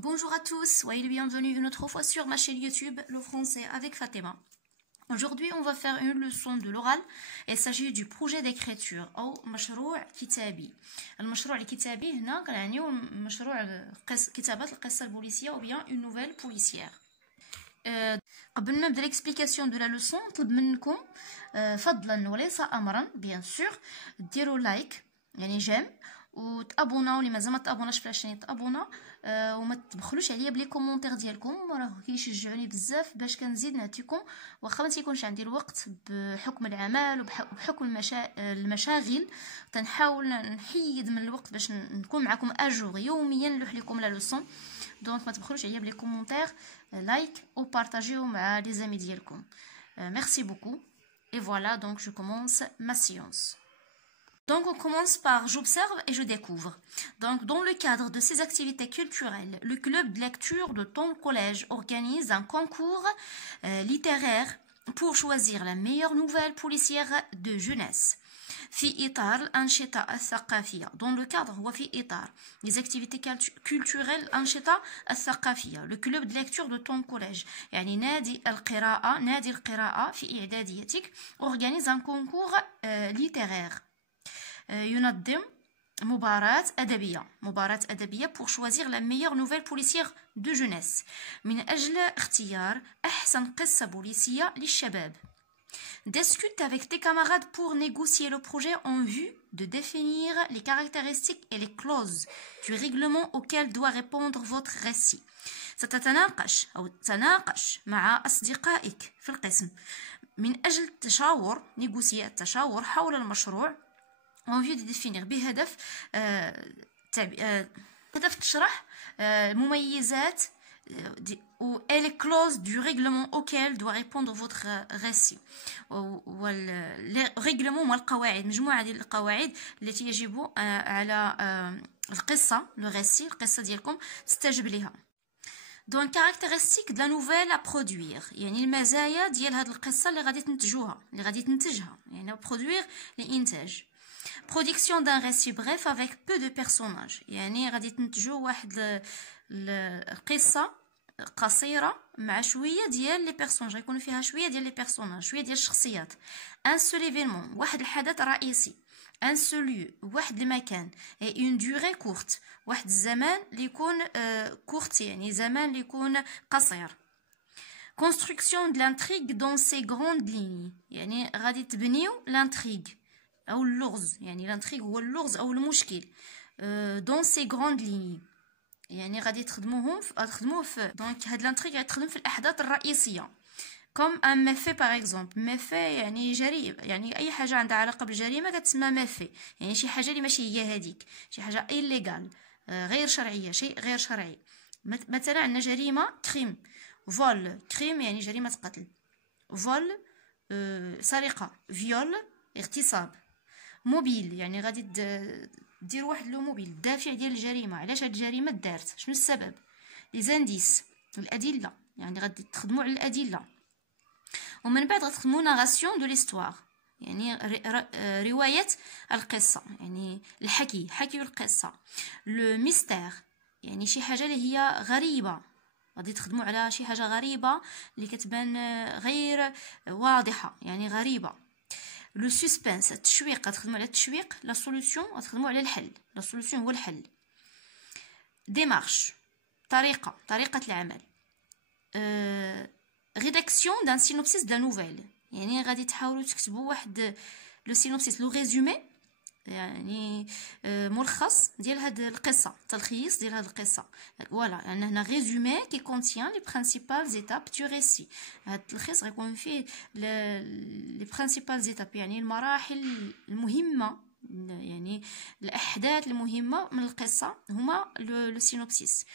Bonjour à tous, soyez les bienvenus une autre fois sur ma chaîne YouTube, le français avec Fatima. Aujourd'hui, on va faire une leçon de l'oral. Il s'agit du projet d'écriture أو مشروع كتابي. المشروع الكتابي هنا كنعنيو مشروع كتابة القصة البوليسية ou bien une nouvelle policière. قبل ما نبدا l'explication de la leçon نطلب منكم فضلا وليس امرا bien sûr ديروا لايك يعني جيم وتابوناو اللي مازال ما تابوناش في الشانيل تابونا وما تبخلوش عليا بلي كومونتير ديالكم راه كيشجعوني بزاف باش كنزيد نعطيكم واخا ما تيكونش عندي الوقت بحكم العمل وبحكم المشاغل تنحاول نحيد من الوقت باش نكون معكم اجور يوميا نلوح لكم لا لوسون دونك ما تبخلوش عليا بلي كومونتير لايك ou partagez مع les amis ديالكم. Merci beaucoup. Et voilà, donc je commence ma séance. Donc on commence par j'observe et je découvre. Donc dans le cadre de ces activités culturelles, le club de lecture de ton collège organise un concours littéraire pour choisir la meilleure nouvelle policière de jeunesse. في إطار الأنشطة الثقافية. Dans le cadre هو في إطار les activités culturelles الأنشطة الثقافية. Le club de lecture de ton collège يعني نادي القراءة في إعداديتك organise un concours littéraire. ينظم مباراة أدبية pour choisir la meilleure nouvelle policière de jeunesse من أجل اختيار أحسن قصة بوليسية للشباب. Discute avec tes camarades pour négocier le projet en vue de définir les caractéristiques et les clauses du règlement auquel doit répondre votre récit. تناقش مع أصدقائك في القسم من أجل التشاور حول المشروع en vue de définir بهدف تشرح المميزات et les clauses du règlement auquel doit répondre votre récit. والريغلمون هو القواعد مجموعة ديال القواعد التي يجب على القصة القصة ديالكم تستجب لها. Donc caractéristiques de la nouvelle à produire يعني المزايا ديال هذه القصة اللي غادي تنتجها يعني produire الإنتاج. Production d'un récit bref avec peu de personnages يعني غادي تنتجوا واحد القصة قصيرة مع شوية ديال لي بيرسوناج غيكونوا فيها شوية ديال لي بيرسوناج شوية ديال الشخصيات. ان سول ايفينمون واحد الحدث رئيسي. ان سول ليو واحد المكان. اي اون دوري كورت واحد الزمان اللي يكون كورت يعني زمان اللي يكون قصير. construction de l'intrigue dans ses grandes lignes يعني غادي تبنيو l'intrigue او اللغز يعني الانتريغ هو اللغز او المشكل دون سي غروند ليني يعني غادي تخدموه في دونك هاد الانتريغ غتخدم في الاحداث الرئيسيه كوم ان ميفي باغ اكزومبل ميفي يعني جريمه يعني اي حاجه عندها علاقه بالجريمه كتسمى ميفي يعني شي حاجه اللي ماشي هي هذيك شي حاجه ايليغال غير شرعيه شيء غير شرعي مثلا عندنا جريمه كريم فول كريم يعني جريمه قتل فول سرقه فيول اغتصاب موبيل يعني غادي دير واحد لو موبيل الدافع ديال الجريمه علاش هاد الجريمه دارت شنو السبب لي زانديس الادله يعني غادي تخدموا على الادله ومن بعد غتخدموا ناراسيون دو ليستوار يعني روايه القصه يعني حكي القصه لو ميستير يعني شي حاجه اللي هي غريبه غادي تخدموا على شي حاجه غريبه اللي كتبان غير واضحه يعني غريبه. لو سسبنس التشويق غتخدموا على التشويق لا سوليوشن غتخدموا على الحل لا سوليوشن هو الحل. ديمارش طريقه العمل. ريداكسيون دان سينوبسيس دا نوفيل يعني غادي تحاولوا تكتبوا واحد لو سينوبسيس لو ريزومي يعني ملخص ديال هاد القصه تلخيص ديال هاد القصه فوالا يعني هنا ريزومي كي كونتيان لي برينسيبال ايتاب دو ريسي هاد التلخيص غيكون فيه لي برينسيبال ايتاب يعني المراحل المهمه يعني الاحداث المهمه من القصه هما لو سينوبسيس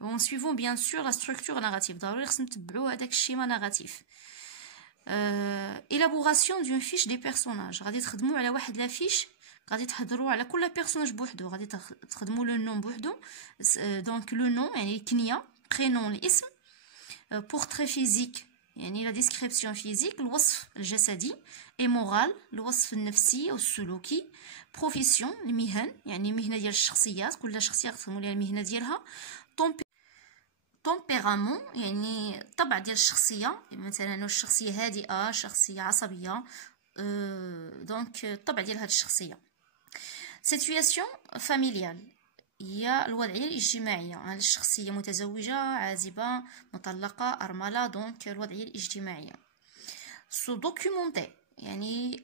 اون سويفون بيان سور لا ستركتور ناراتيف ضروري خصنا نتبعوا هذاك الشيما ناراتيف. élaboration d'une fiche des personnages غادي تخدموا على واحد لا فيش غادي تهضروا على كل بيرسوناج بوحدو غادي تخدموا لو نون بوحدو دونك لو نون يعني الكنيه برينون الاسم بورتري فيزيك يعني لا ديسكريبسيون فيزيك الوصف الجسدي اي مورال الوصف النفسي والسلوكي بروفيسيون المهن يعني مهنه ديال الشخصيات كل شخصيه تخدموا ليها المهنه ديالها تومبيرامون يعني الطبع ديال الشخصيه، مثلا الشخصيه هادئه، شخصيه عصبيه، دونك الطبع ديال هاد الشخصيه. سيتوياسيون فاميليال هي الوضعيه الاجتماعيه، الشخصيه متزوجه، عازبه، مطلقه، ارمله، دونك الوضعيه الاجتماعيه. سو دوكيومونتي يعني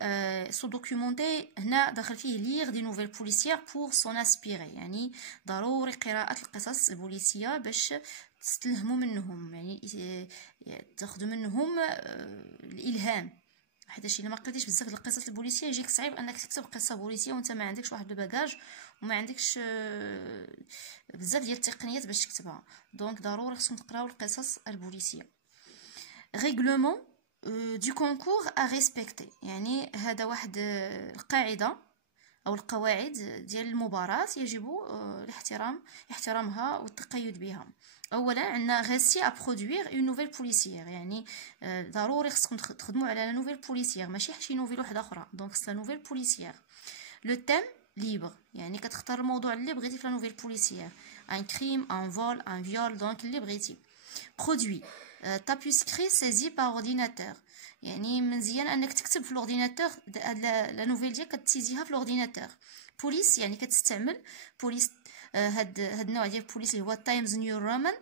سو دوكيومونتي هنا داخل فيه ليغ دي نوفيل بوليسيير بور سون اسبيري، يعني ضروري قراءه القصص البوليسيه باش تستلهموا منهم، يعني تاخذوا منهم الالهام، حيت الا ما قريتيش بزاف ديال القصص البوليسيه يجيك صعيب انك تكتب قصه بوليسيه وانت ما عندكش واحد الباكاج وما عندكش بزاف ديال التقنيات باش تكتبها. دونك ضروري خصكم تقراو القصص البوليسيه. ريغلومون دو كونكور ا ريسبكتي، يعني هذا واحد القاعده او القواعد ديال المباراه يجب احترامها والتقيد بها. اولا عندنا غيسي ا برودوير اون نوفيل بوليسيير، يعني ضروري خصكم تخدموا على لا نوفيل بوليسيير ماشي شي نوفيل واحده اخرى، دونك سا نوفيل بوليسيير. لو تيم ليبر، يعني كتختار الموضوع اللي بغيتي في لا نوفيل بوليسيير، ان كريم، ان فول، ان فيول، دونك اللي بغيتي. برودوي تابيسكري سيزي بار اورديناتور، يعني مزيان انك تكتب في الاورديناتور لا نوفيل ديالك كتسيزيها في الاورديناتور. بوليس يعني كتستعمل بوليس هاد النوع ديال البوليس اللي هو تايمز نيو رومان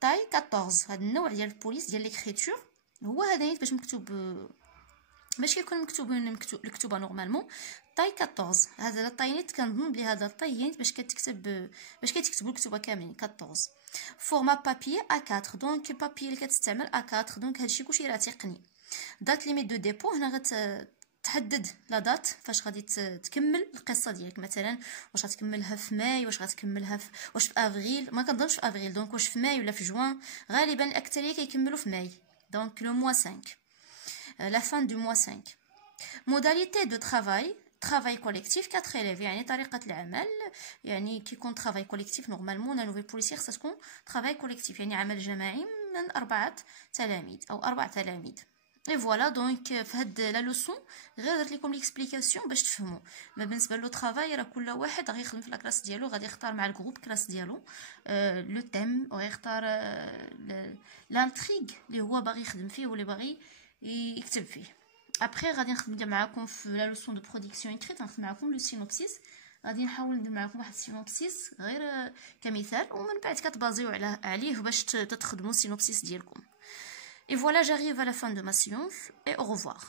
تاي 14. هاد النوع ديال البوليس ديال ليكريتور هو هذا نيت باش مكتوب باش كيكون الكتوبه نورمالمون طاي 14. هذا الطاينيت كنظن بلي هذا الطاينيت باش كيتكتبوا الكتوبه كاملين 14. فورما بابي A4، دونك بابي اللي كتستعمل A4، دونك هادشي كلشي راه تقني. دات ليميت دو ديبو، هنا غتحدد لا دات فاش غادي تكمل القصه ديالك، مثلا واش غتكملها في ماي، واش غتكملها واش في افريل، ما كنظنش في افريل، دونك واش في ماي ولا في جوان. غالبا الاكثريه كيكملوا في ماي، دونك لو موا 5 la fin du mois 5. Modalité de travail collectif 4 élèves، يعني طريقة العمل، يعني كيكون travail collectif normalement la nouvelle policière خصها تكون travail collectif، يعني عمل جماعي من 4 تلاميذ أو 4 تلاميذ. اي فوالا دونك في هاد لا لوسون غير درت لكم ليكسبليكاسيون باش تفهموا. ما بالنسبه لو طرافاي راه كل واحد غادي يخدم في لاكلاس ديالو، غادي يختار مع الجروب كلاس ديالو لو تيم، ويختار لانتريغ اللي هو باغي يخدم فيه واللي باغي يكتب فيه. ابري غادي نخدم معكم في لا لوسون دو برودكسيون اكريت، نخدم معكم لو سينوبسيس، غادي نحاول ندير معكم واحد السينوبسيس غير كمثال، ومن بعد كتبازيو عليه باش تخدموا السينوبسيس ديالكم. Et voilà, j'arrive à la fin de ma séance et au revoir.